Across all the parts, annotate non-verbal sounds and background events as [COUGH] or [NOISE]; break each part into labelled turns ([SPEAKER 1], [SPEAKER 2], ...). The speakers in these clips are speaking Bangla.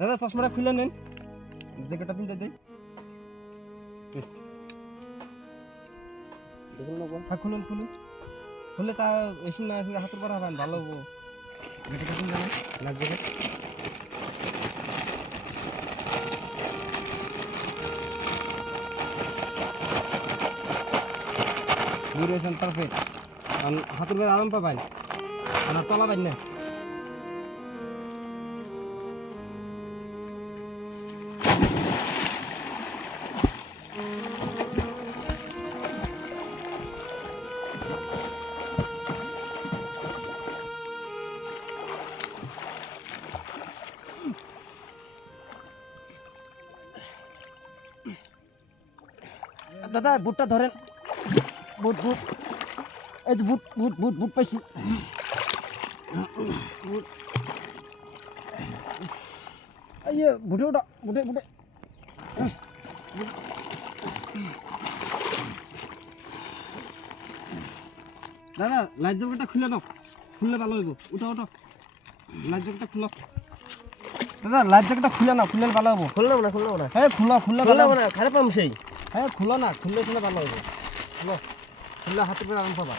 [SPEAKER 1] দাদা, চশমাটা খুলে নেন। জ্যাকেটটা পিনতে দেই। হ্যাঁ খুলুন খুলুন। খুললে তা এসুন না হাতের পর হারান ভালো জ্যাকেটটা পিনতে ডিউরেশন পারফেক্ট হাতের আরাম পাবেন আর তলা পাই না। দাদা বুটটা ধরেন। বুট বুট। এই যে বুট বুট বুট বুট পাইছি। বুট এই যে বুটে ওটা বুটে বুটে। দাদা লাইট জ্যাকেটটা খুলে নাও। খুললে ভালো হইব। উঠো উঠো। লাইট জ্যাকেটটা খুলো। দাদা লাইট জ্যাকেটটা খুলে নাও। খুললে ভালো হব
[SPEAKER 2] খুললাম না খুললাম না।
[SPEAKER 1] হ্যাঁ খুলো খুললে ভালো।
[SPEAKER 2] না খারাপ পাম সেই।
[SPEAKER 1] হ্যাঁ খুলো না খুললে শুনে ভালো হবে খুলো খুললে হাতে পেয়ে আরাম পাবা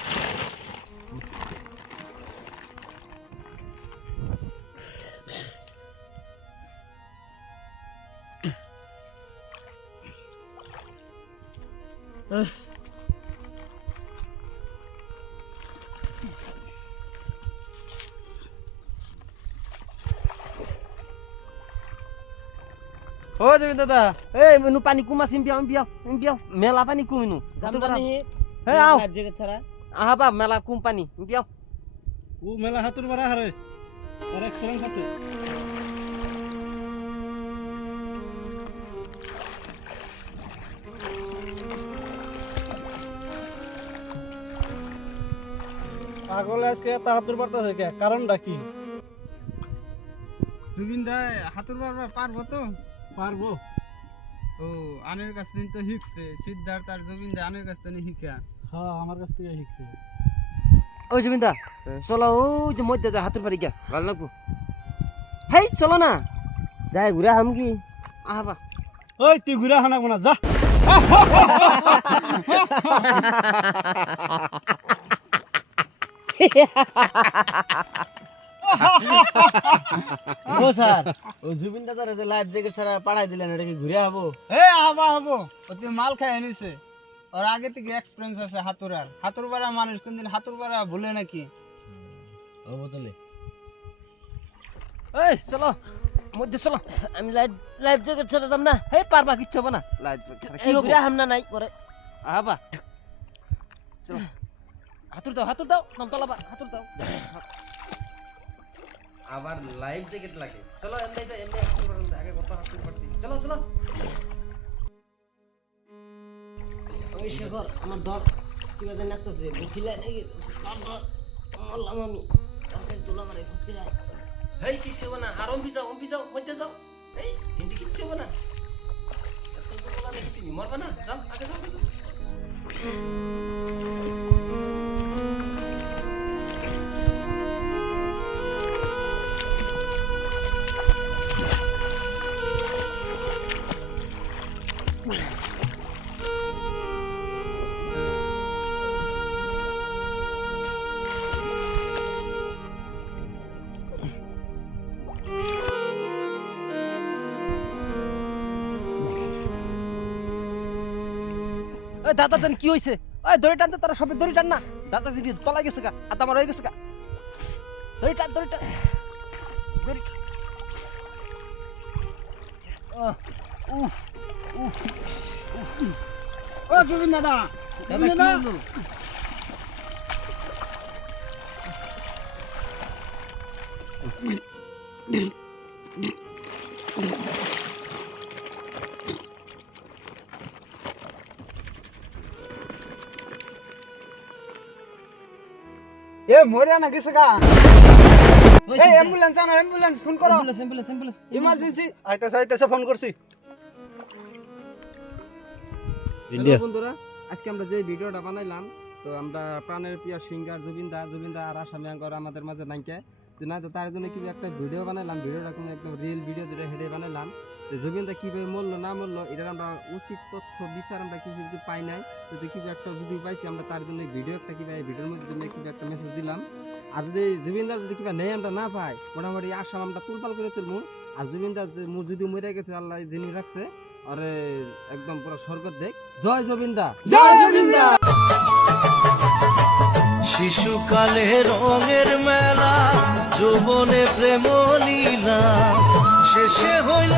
[SPEAKER 1] ও জমি দাদা। এই মেনু পানি কুমা সিম পিয়াও পিয়াও পিয়াও মেলা পানি হ্যাঁ আও।
[SPEAKER 2] জ্যাকেট ছাড়া।
[SPEAKER 1] আহা বা মেলা কুম পানি পিয়াও
[SPEAKER 3] ও মেলা হাতুর বাড়া হারে। তার এক্সপিরিয়েন্স আছে। পাগল আজকে এত হাতুর বাড়তেছে কে? কারণটা কি?
[SPEAKER 4] জুবিন দা হাতুর বারবার পারব তো?
[SPEAKER 3] পারব?
[SPEAKER 4] ও আনের কাছ থেকে তো শিখছে। সিদ্ধার্থ আর জুবিন দা আনের কাছ থেকে শিখা।
[SPEAKER 3] হ্যাঁ আমার কাছ থেকে শিখছে।
[SPEAKER 1] ওই জমিন্দা চলো ওই যে মধ্যে যা হাতের পারি গিয়া। ভালো লাগবো। হেই চলো না।
[SPEAKER 2] যাই ঘুরে হাম কি?
[SPEAKER 1] আহা বা।
[SPEAKER 3] ওই তুই ঘুরে হানাবো না যা। [LAUGHS]
[SPEAKER 2] ও স্যার। ও জুবিন দাদার যে লাইফ জ্যাকেট ছাড়া পাঠাই দিলেন এটা কি ঘুরে হব
[SPEAKER 4] এ আহবা হব ও তুই মাল খাই এনেছে। ওর আগে থেকে এক্সপিরিয়েন্স আছে হাতুরার। হাতুর বাড়া মানুষ কোনদিন হাতুর বাড়া ভুলে নাকি?
[SPEAKER 2] ও বোতলে।
[SPEAKER 1] এই চলো। মধ্যে চলো।
[SPEAKER 2] আমি লাইফ লাইফ জ্যাকেট ছাড়া যাম না।
[SPEAKER 1] হেই পারবা কিচ্ছু হবে না। লাইট কি হবে?
[SPEAKER 2] ঘুরে হাম না নাই পরে
[SPEAKER 1] আহা বা চলো। হাতুর দাও হাতুর দাও। নমতলা হাতুর দাও। আবার লাইফ জ্যাকেট লাগে। চলো এমনি যাই এমনি আগে কত হাতুর পারছি চলো চলো।
[SPEAKER 2] ওই শেখর আমার দর কি বাজে নাচতেছে? বুখিলা নাকি মরলাম আমি। তাড়াতাড়ি তোলা মারে বুখিলা
[SPEAKER 1] হেই কিচ্ছু হবে না। আর অম্বি যাও অম্বি যাও মধ্যে যাও। এই হিন্দি কিচ্ছু হবে না। এত বলা দেখি তুমি? মরবে না? যাও আগে যাও আগে যাও। ওই দাদা জান কি হয়েছে ওই দড়ি টানতে তারা সবাই দড়ি টান না? দাদা যদি তলা গেছে গা আর আমার হয়ে গেছে গা। দড়ি টান দড়ি টান। দড়ি টান। আহ, উফ উফ
[SPEAKER 4] ও জুবিন দাদা
[SPEAKER 1] দাদা
[SPEAKER 4] এ মরে না গেছে গা। এই অ্যাম্বুলেন্স আনো অ্যাম্বুলেন্স ফোন করো।
[SPEAKER 1] অ্যাম্বুলেন্স অ্যাম্বুলেন্স অ্যাম্বুলেন্স
[SPEAKER 4] ইমার্জেন্সি
[SPEAKER 3] আইতেছে আইতেছে ফোন করছি।
[SPEAKER 1] বন্ধুরা আজকে আমরা যে ভিডিওটা বানাইলাম তো আমরা প্রাণের প্রিয় সিঙ্গার জুবিন দা জুবিন দা আর আসামি আঙ্গর আমাদের মাঝে নাইকে। তো না তো তার জন্য কি একটা ভিডিও বানাইলাম ভিডিওটা কোনো একদম রিয়েল ভিডিও যেটা হেডে বানাইলাম। তো জুবিনদা কীভাবে মরলো না মরলো এটার আমরা উচিত তথ্য বিচার আমরা কিছু যদি পাই নাই তো কীভাবে একটা যদি পাইছি আমরা তার জন্য ভিডিও একটা কীভাবে ভিডিওর মধ্যে জন্য কীভাবে একটা মেসেজ দিলাম। আর যদি জুবিনদার যদি কিবা নেই আমরা না পাই মোটামুটি আসাম আমরা তুলপাল করে তুলবো। আর জুবিনদার যে যদি মরে গেছে আল্লাহ যিনি রাখছে আরে একদম পুরো স্বর্গ দেখ জয় জবিন্দা জয় জবিন্দা
[SPEAKER 5] শিশুকালে রঙের মেলা যৌবনে প্রেম লীলা শেষে হইল